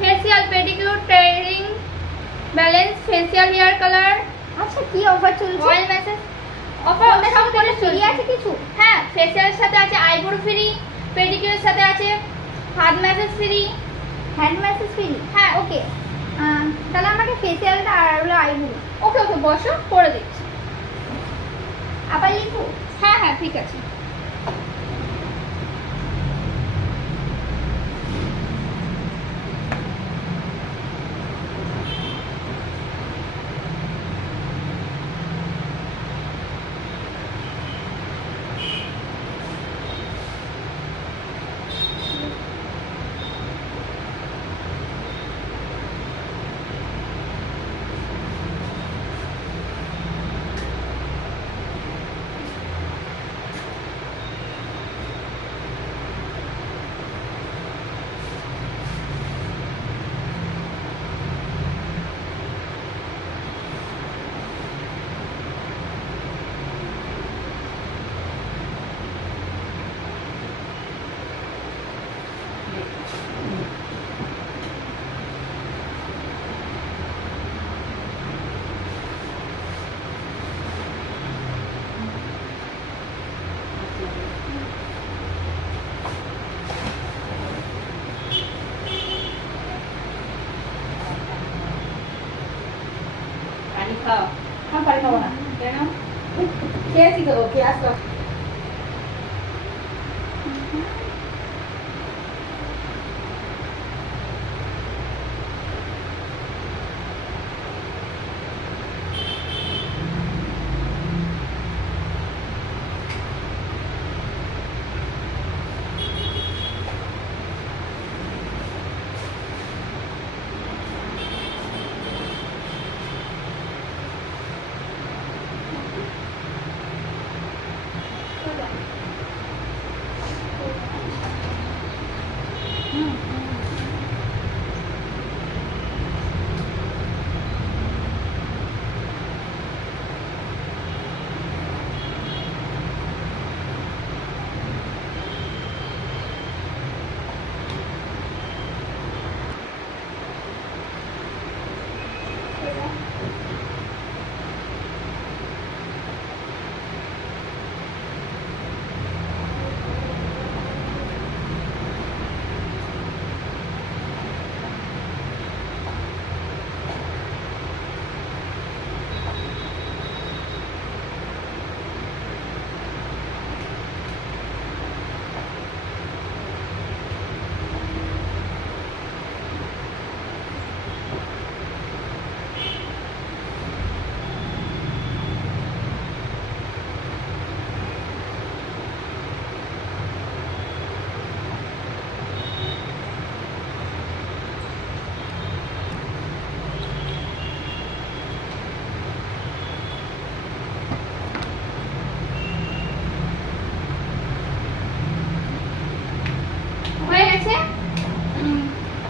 Facial, pedicure, training, balance, facial hair colour. আচ্ছা কি offer চলছে? অয়েল ম্যাসেজ অফার সব করে ফ্রি আছে কিছু? হ্যাঁ, ফেসিয়ালের সাথে আছে আইব্রো ফ্রি, পেডিকিউরের সাথে আছে হাত message free, hand message free. হ্যাঁ ওকে, তাহলে আমাকে ফেসিয়ালটা আর হলো আইব্রো। ওকে ওকে, বসো, করে দিচ্ছি। আবার লিখো? হ্যাঁ হ্যাঁ ঠিক আছে। পানি খাবো না। কেন? খেয়েছি তো, খেয়ে আসতো।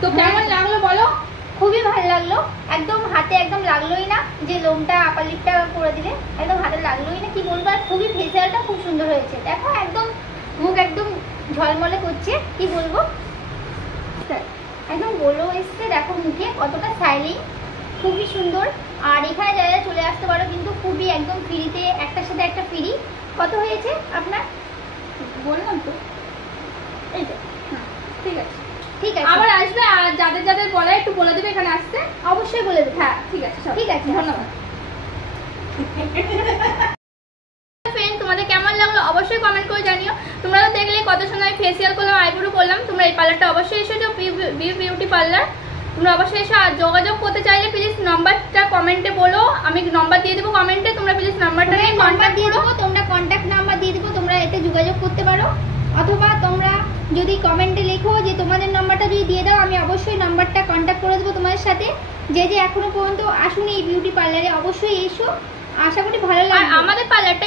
তো কেমন লাগলো বলো? খুবই ভালো লাগলো, একদম হাতে একদম লাগলোই না যে লোমটা আপার লিপটা করে দিলে, একদম হাতে লাগলোই না। কি বলবো, আর খুবই ফেসিয়ালটা খুব সুন্দর হয়েছে। দেখো একদম মুখ একদম ঝলমলে করছে, কি বলবো, একদম গ্লো এসছে। দেখো মুখে কতটা স্টাইলিং, খুবই সুন্দর। আর এখানে যারা চলে আসতে পারো কিন্তু খুবই একদম ফ্রিতে, একটার সাথে একটা ফ্রি। কত হয়েছে আপনার? বললাম তো, এই তো, ঠিক আছে ঠিক আছে। আবার আসবে, আর যাদের যাদের বলে একটু বলে দেবে এখানে আসতে। অবশ্যই বলে দেবো। হ্যাঁ ঠিক আছে, ঠিক আছে, ধন্যবাদ। ফ্রেন্ড, তোমাদের কেমন লাগলো অবশ্যই কমেন্ট করে জানিও। তোমরা তো দেখলে কত সুন্দর আমি ফেসিয়াল করলাম, আইব্রো করলাম। তোমরা এই পার্লারটা অবশ্যই এসেছো, বিউটি পার্লার। তোমরা অবশ্যই এসে আর যোগাযোগ করতে চাইলে প্লিজ নাম্বারটা কমেন্টে বলো, আমি নাম্বার দিয়ে দেবো কমেন্টে। তোমরা প্লিজ নাম্বারটা নিয়ে কন্ট্যাক্ট দিয়ে করো। দেবো, তোমরা কন্ট্যাক্ট নাম্বার দিয়ে দেবো, তোমরা এতে যোগাযোগ করতে পারো। অথবা তোমরা যদি কমেন্টে লেখো যে তোমাদের নাম্বারটা যদি দিয়ে দাও, আমি অবশ্যই নাম্বারটা কন্ট্যাক্ট করে দেবো তোমাদের সাথে। যে যে এখনো পর্যন্ত আসুনি এই বিউটি পার্লারে, অবশ্যই এসো, আশা করি ভালো লাগবে। আমাদের পার্লারটা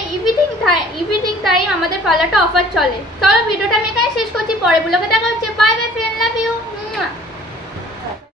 ইভিনিং টাইম আমাদের পার্লারটা অফার চলে। চলো ভিডিওটা আমি এখানে শেষ করছি, পরে ব্লগে দেখা হচ্ছে। Bye bye friend, love you.